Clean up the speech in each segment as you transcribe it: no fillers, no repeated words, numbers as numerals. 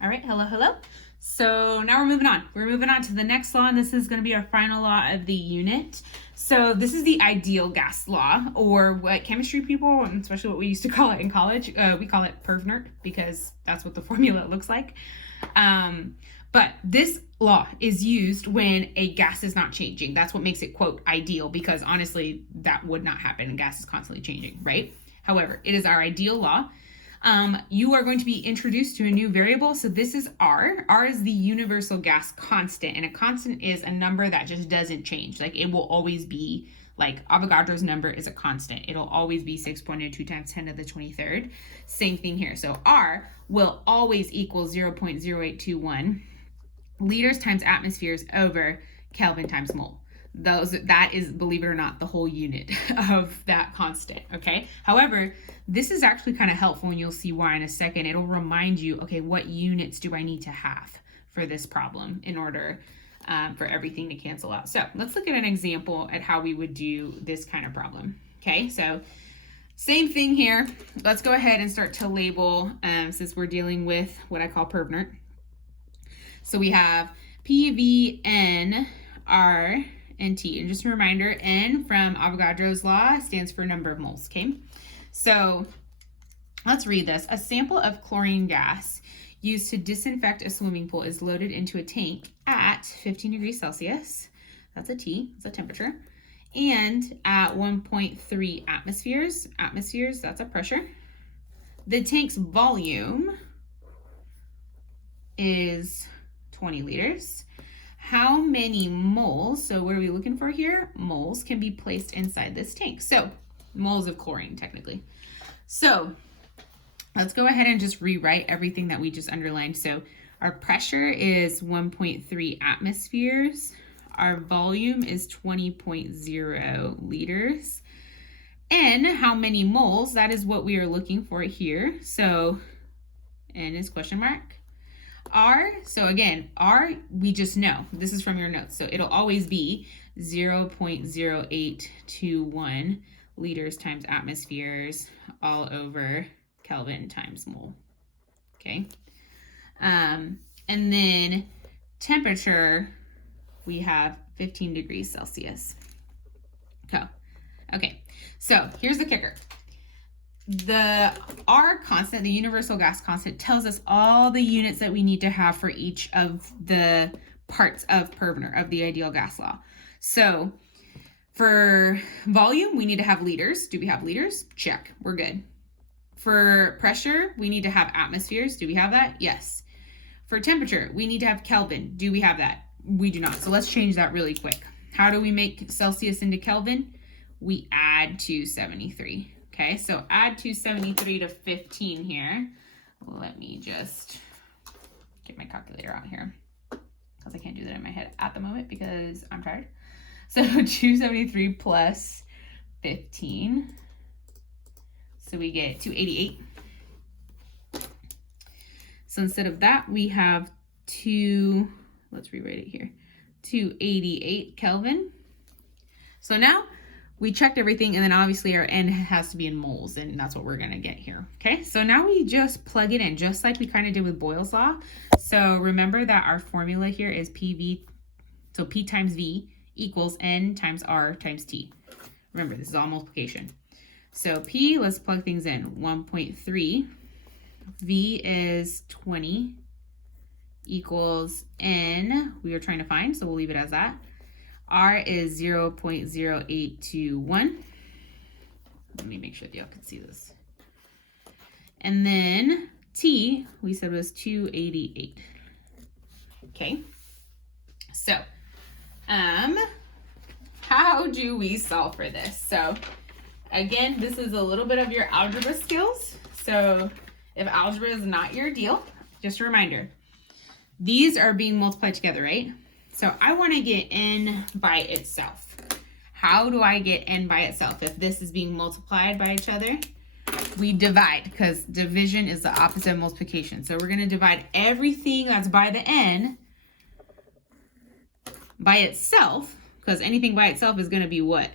All right, hello. So now we're moving on. We're moving on to the next law, and this is going to be our final law of the unit. So this is the ideal gas law, or what chemistry people, and especially what we used to call it in college, we call it PERVNERT because that's what the formula looks like. But this law is used when a gas is not changing. That's what makes it, quote, ideal, because honestly, that would not happen. Gas is constantly changing, right? However, it is our ideal law. You are going to be introduced to a new variable. So this is R. R is the universal gas constant, and a constant is a number that just doesn't change. Like it will always be, like Avogadro's number is a constant. It'll always be 6.02 times 10 to the 23rd. Same thing here. So R will always equal 0.0821 liters times atmospheres over Kelvin times mole. That is, believe it or not, the whole unit of that constant, okay? However, this is actually kind of helpful, and you'll see why in a second. It'll remind you, okay, what units do I need to have for this problem in order for everything to cancel out? So let's look at an example at how we would do this kind of problem, okay? So same thing here. Let's go ahead and start to label, since we're dealing with what I call PERVNERT. So we have P, V, N, R, and T. And just a reminder, N from Avogadro's law stands for number of moles, okay? So let's read this. A sample of chlorine gas used to disinfect a swimming pool is loaded into a tank at 15 degrees Celsius. That's a T, that's a temperature. And at 1.3 atmospheres, that's a pressure. The tank's volume is 20 liters. How many moles, so what are we looking for here? Moles can be placed inside this tank. So moles of chlorine, technically. So let's go ahead and just rewrite everything that we just underlined. So our pressure is 1.3 atmospheres. Our volume is 20.0 liters. N, how many moles? That is what we are looking for here. So N is question mark. R, so again, R, we just know. This is from your notes. So it'll always be 0.0821 liters times atmospheres all over Kelvin times mole. Okay. And then temperature, we have 15 degrees Celsius. Okay. So here's the kicker. The R constant, the universal gas constant, tells us all the units that we need to have for each of the parts of PERVNERT, of the ideal gas law. So for volume, we need to have liters. Do we have liters? Check. We're good. For pressure, we need to have atmospheres. Do we have that? Yes. For temperature, we need to have Kelvin. Do we have that? We do not. So let's change that really quick. How do we make Celsius into Kelvin? We add 273. Okay, so add 273 to 15 here. Let me just get my calculator out here because I can't do that in my head at the moment because I'm tired. So 273 plus 15. So we get 288. So instead of that, we have let's rewrite it here, 288 Kelvin. So now we checked everything, and then obviously our N has to be in moles, and that's what we're gonna get here, okay? So now we just plug it in, just like we kind of did with Boyle's law. So remember that our formula here is PV, so P times V equals N times R times T. Remember, this is all multiplication. So P, let's plug things in, 1.3. V is 20 equals N, we are trying to find, so we'll leave it as that. R is 0.0821. Let me make sure that y'all can see this. And then T, we said was 288. Okay. So, how do we solve for this? So, again, this is a little bit of your algebra skills. So, if algebra is not your deal, just a reminder, these are being multiplied together, right? So I want to get N by itself. How do I get N by itself? If this is being multiplied by each other, we divide, because division is the opposite of multiplication. So we're going to divide everything that's by the N by itself, because anything by itself is going to be what?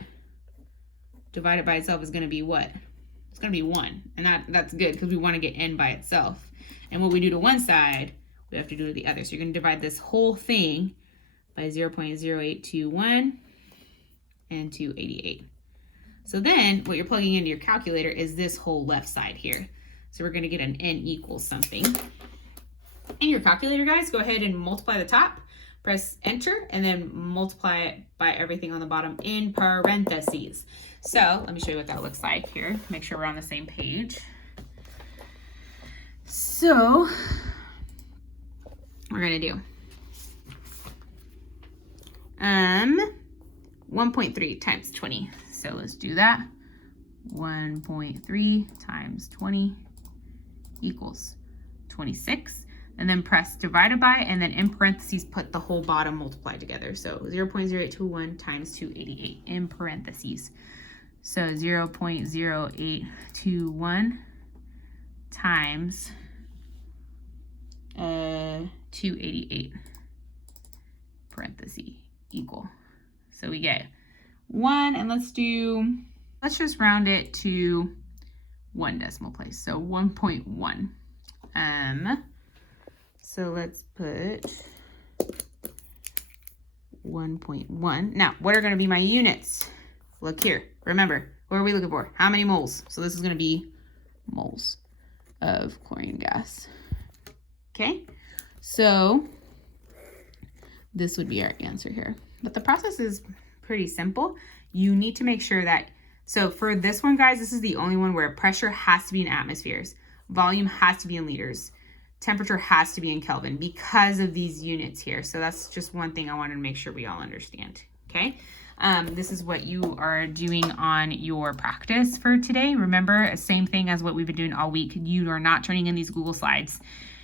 Divided by itself is going to be what? It's going to be 1. And that's good because we want to get N by itself. And what we do to one side, we have to do the other. So you're going to divide this whole thing by 0.0821 and 288. So then what you're plugging into your calculator is this whole left side here. So we're going to get an n equals something. In your calculator, guys, go ahead and multiply the top, press enter, and then multiply it by everything on the bottom in parentheses. So let me show you what that looks like here. Make sure we're on the same page. So we're going to do 1.3 times 20. So let's do that. 1.3 times 20 equals 26. And then press divided by, and then in parentheses, put the whole bottom multiplied together. So 0.0821 times 288 in parentheses. So 0.0821 times 288 parentheses equal. So we get 1, and let's just round it to 1 decimal place. So 1.1. So let's put 1.1. Now, what are going to be my units? Look here. Remember, what are we looking for? How many moles? So this is going to be moles of chlorine gas. Okay, so this would be our answer here. But the process is pretty simple. You need to make sure that, so for this one, guys, this is the only one where pressure has to be in atmospheres, volume has to be in liters, temperature has to be in Kelvin because of these units here. So that's just one thing I wanted to make sure we all understand, okay? This is what you are doing on your practice for today. Remember, same thing as what we've been doing all week. You are not turning in these Google Slides.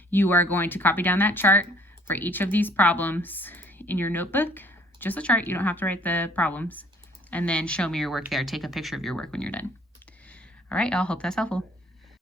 You are going to copy down that chart for each of these problems in your notebook, just a chart. You don't have to write the problems. And then show me your work there. Take a picture of your work when you're done. All right, y'all, hope that's helpful.